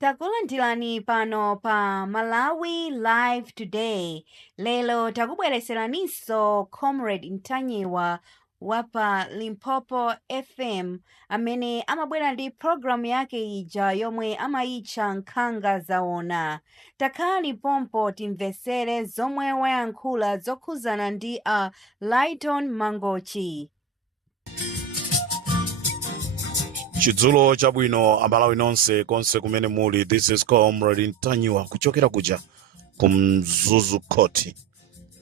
Takulandirani pano pa Malawi Live Today. Lelo takubwereseraninso Comrade Mtanyiwa wapa Limpopo FM amene amabwera ndi programu yake ija yomwe amayitcha Nkhanga Zaona. Takhani pompo timvesere zomwe wayankhula zokhuzana ndi a Lighton Mangochi. Chidzulo chabwino Amalawi nonse konse kumene muli. This is Comrade Mtanyiwa kuchokera kuja kumzuzu Court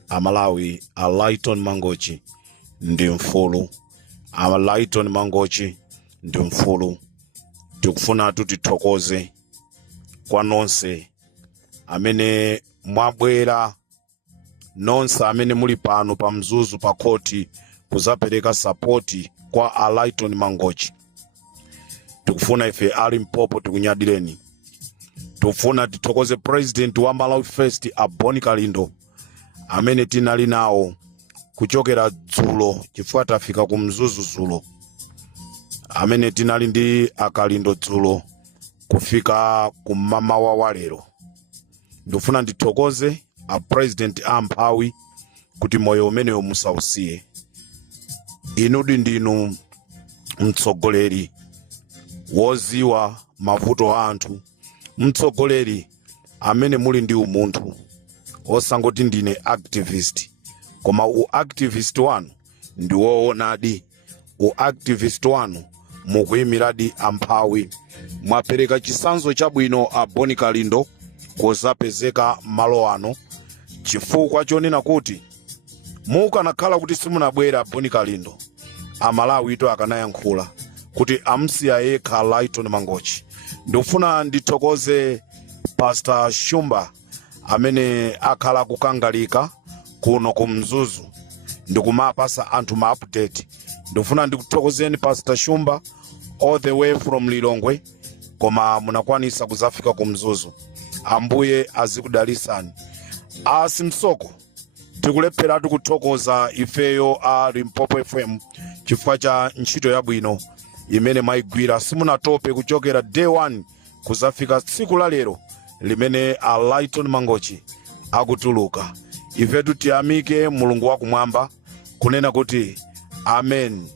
Amalawi. A Lighton Mangochi ndi mfulu. A Lighton Mangochi ndi mfulu. Tikufuna tithokoze kwa nonse amene mwabwera, nonse amene muli pano pa mzuzu pa court kuzapereka support kwa a Lighton Mangochi. Tukufuna ife ali Limpopo tikunyadireni. Tukufuna tithokoze President wa Malawi First a Boni Kalindo amene tinali nawo kuchokera dzulo chifukwa tafika ku mzuzu dzulo, amene tinali ndi akalindo dzulo kufika kumama wa lero. Ndifuna ndithokoze a President amphawi kuti moyo umenewo musausiye. Inudi ndinu mtsogoleri woziwa mavuto a anthu, mtsogoleri amene muli ndi umunthu, osangoti ndine activist, koma activist wanu ndi woonadi. Activist wanu mukuyimiradi amphawi. Mwapereka chisanzo chabwino a Boni Kalindo kozapezeka malo ano, chifukwa chonena kuti mukanakhala kuti simunabwera Boni Kalindo, Amalawi ito akanayankhula kuti amsiya yekha Lighton Mangochi. Ndifuna ndithokoze Pastor Shumba amene akhala kukangalika kuno kumzuzu ndikumapasa anthu ma update. Ndifuna ndikuthokozeni Pastor Shumba all the way from Lilongwe, koma munakwanisa kuzafika kumzuzu. Ambuye azikudalisani. Asimsoko tikulephera tikuthokoza ifeyo a Limpopo FM chifukwa cha ntchito yabwino imene maigwira simunatope kuchokera day 1 kuzafika tsiku la lero limene a Lighton Mangochi akutuluka. Ifetu tiyamike Mulungu wakumwamba kunena kuti amen,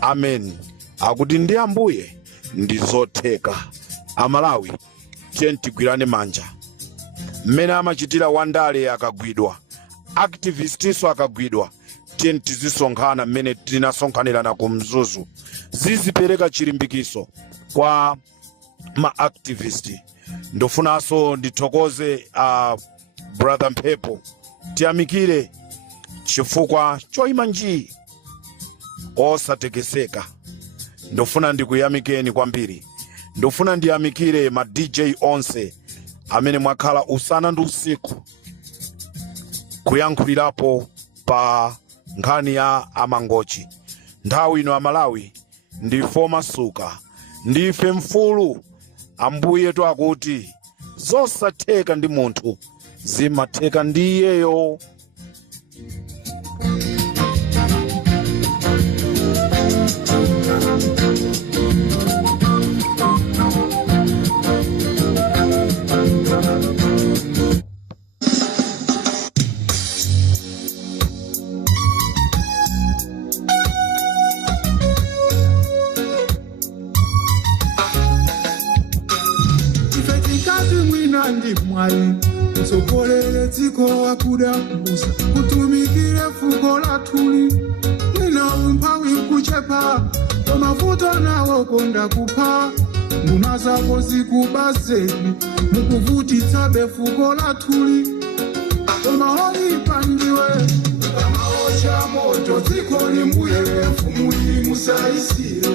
amen. Akuti ndi Ambuye ndi zotheka. Amalawi tiye tigwirane manja. Mmene amachitira wandale akagwidwa, activistiso akagwidwa, tiye tizisonkhana mmene tinasonkhanirana ku mzuzu. Zizipereka chilimbikiso kwa ma activist. Ndofunaso ndithokoze brother Mphepo, tiyamikire chifukwa choyima njii osatekeseka. Ndofuna ndikuyamikeni kwambiri. Ndofuna ndiyamikire ma DJ onse amene mwakhala usana ndi usiku kuyankhulirapo pa nkhani ya Amangochi. Nthawi ino Amalawi ndife masuka, ndife mfulu. Ambuye to akuti zosatheka ndi munthu zimatheka ndi iyeyo. Sokolele dziko wakuda musa kutumikire fuko la tuli mwina umpawi kuchepa mafuta nawo konda kupa nguna zako zikubazeni mukuvutitsa befuko la tuli maholi pandiwe mukamaosha moto dziko limbuye mfumuli musaisire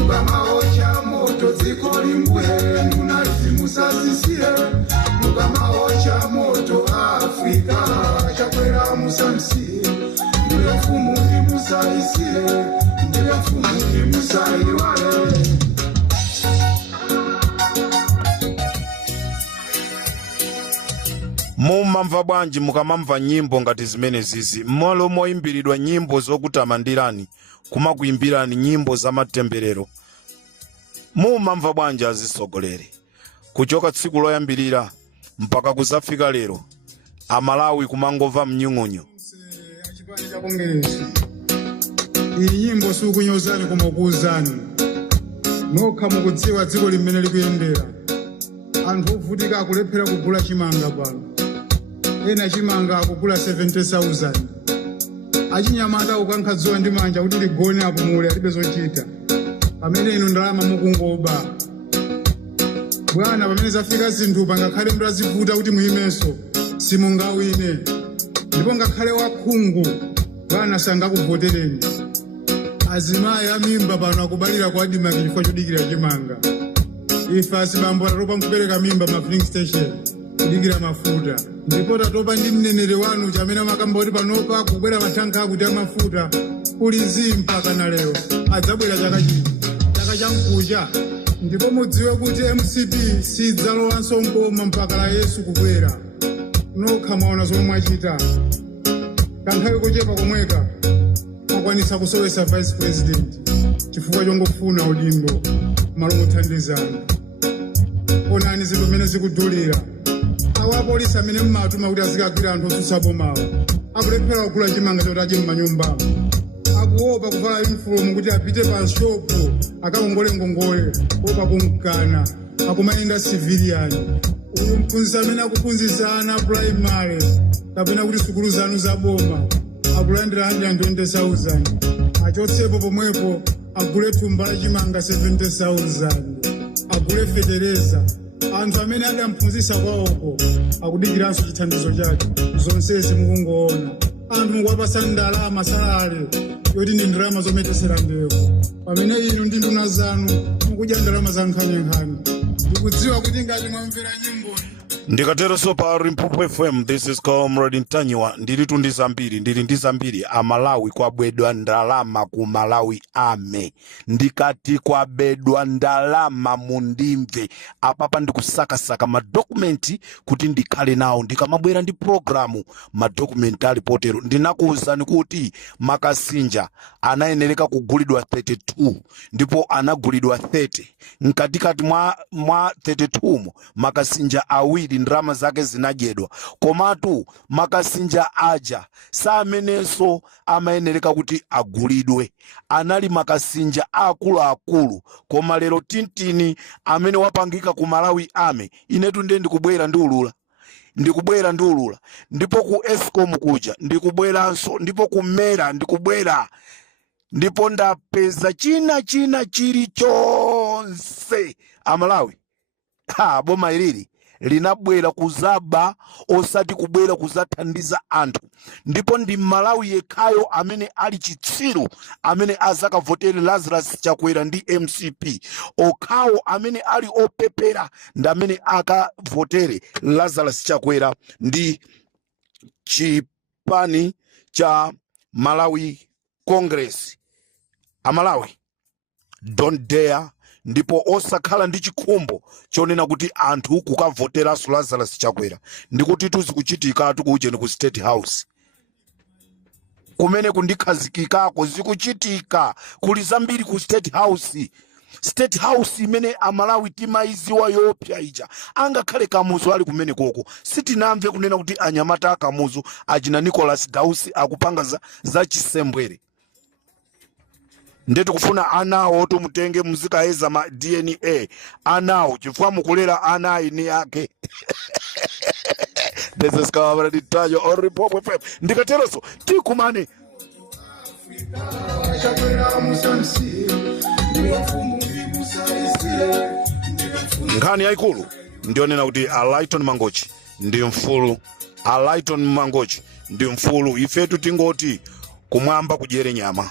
mukamaosha moto dziko limbuye nunazi musasisire mukamaosha moto Afrika chakwera musamsiye ndiye mfumuli musaisire ndiye mfumuli musaiwale. Mumamva bwanji mukamamva nyimbo ngati zimene zizi? Mmalo moyimbiridwa nyimbo zokutamandirani kumakuyimbirani nyimbo za matemberero. Mumamva bwanji azisogoleri? kuchoka tsiku loyambirira mpaka kuzafika lero Amalawi kumangova mnyung'unyo. Achipani cha Kongeresi iyi nyimbo sukunyozani kumakuuzani nokha mukudziwa dziko limene likuyendera. Anthu ovutika akulephera kugula chimanga pano, ena chimanga akugula 70,000. Achinyamata ukankhadziwa ndi manja kuti ligone apumule alibe zochita, pamene inu ndalama mukungoba. Bwana, pamene zafika zinthu pangakhale mndu azivuta kuti muyimenso simungawine, ndipo ngakhale wakhungu bwana sangakuvotereni. Azimayi amimba pano akubalira kuadima chifukwa chodikira chimanga. Ife asibambo tatopa mkupereka mimba ma filling station kudikira mafuta, ndipo tatopa ndi mneneri wanu chamene amakamba kuti panopa kubwera mathanka akuti amafuta kulizi mpaka na lero adzabwera chaka chamkucha. Ndipo mudziwe kuti MCP sidzalowanso nkoma mpaka la Yesu kubwera. Nokha mwaona zomwe mwachita, kanthawi kochepa komweka mwakwanitsa kusowesa vice president chifukwa chongofuna udindo malo mothandizana. Onani zinthu zimene zikudulira. Awa apolisi amene mmatuma kuti azikagwira anthu otsutsa bomawo akulephera kugula chimanga choti adye m'manyumbamo, akuopa kuvala uniform kuti apite pa shopu akakongole ngongole opa kumkana akumayenda civilian. Uyu mphunzitsi amene akuphunzitsa ana primary kapena kuti sukulu zanu za boma akulandira 120,000, achotsepo pomwepo agule thumba la chimanga 70,000, agule fetereza. Anthu amene adamphunzitsa kwawoko akudikiranso chithandizo chake. Zonsezi mukungoona anthu mukuwapasa ndalama salale yoti ndi ndalama zometesera ndevu, pamene inu ndi nduna zanu mukudya ndalama za nkhaninkhani. Ndikudziwa kuti ngati mwamvera nyimbo Ndikatero so pa Limpopo FM, this is Comrade Ntanyiwa. Ndili ndi zambiri Amalawi kwabedwa ndalama ku Malawi ame. Ndikati kwabedwa ndalama mundimve. Apapa ndikusakasaka madokumenti kuti ndikhale nawo ndikamabwera ndi programu madokumenti alipotero. Ndinakuwuzani kuti Makasinja anayenereka kugulidwa 32 ndipo anagulidwa 30. Nkatikati mwa 32 Makasinja awiri ndrama zake zinadyedwa. Komatu Makasinja aja saamenenso amayenereka kuti agulidwe. Anali Makasinja akulu koma lero tintini amene wapangika ku Malawi ame. Inetu ndiye ndikubwera ndi ulula ndipo ku Eskom kuja ndikubweranso, ndipo ku Mera ndikubwera, ndipo ndapeza china chilichonse. Amalawi boma ilili linabwera kuzaba osati kubwera kuzathandiza anthu. Ndipo ndi Malawi yekhayo amene ali chitsiru amene azakavotere Lazarus Chakwera ndi MCP. Okhawo amene ali opepera ndi amene akavotere Lazarus Chakwera ndi chipani cha Malawi Congress. Amalawi, don't dare ndipo osakhala ndi chikhumbo chonena kuti anthu kukavotera Lazarus Chakwera. Ndikuti tuzikuchitika tukujeni ku State House kumene kundikhazikikako zikuchitika kuli zambiri ku State House. State House imene Amalawi timaiziwa yopya ija. Angakhale Kamuzu ali kumene koko sitinamve kunena kuti anyamata Kamuzu ajina Nicholas Dausi akupanga za chisembwere. Ndetu kufuna anawo tumutenge muzika eza ma DNA anawo chifukwa mukulera ana ini yake. This is Comrade Ntanyiwa on Limpopo FM. Ndikateroso tikumane nkhani yaikulu ndionena kuti Alaiton Mangochi ndi mfulu. Alaiton Mangochi ndi mfulu. Ifetu tingoti kumwamba kudyere nyama.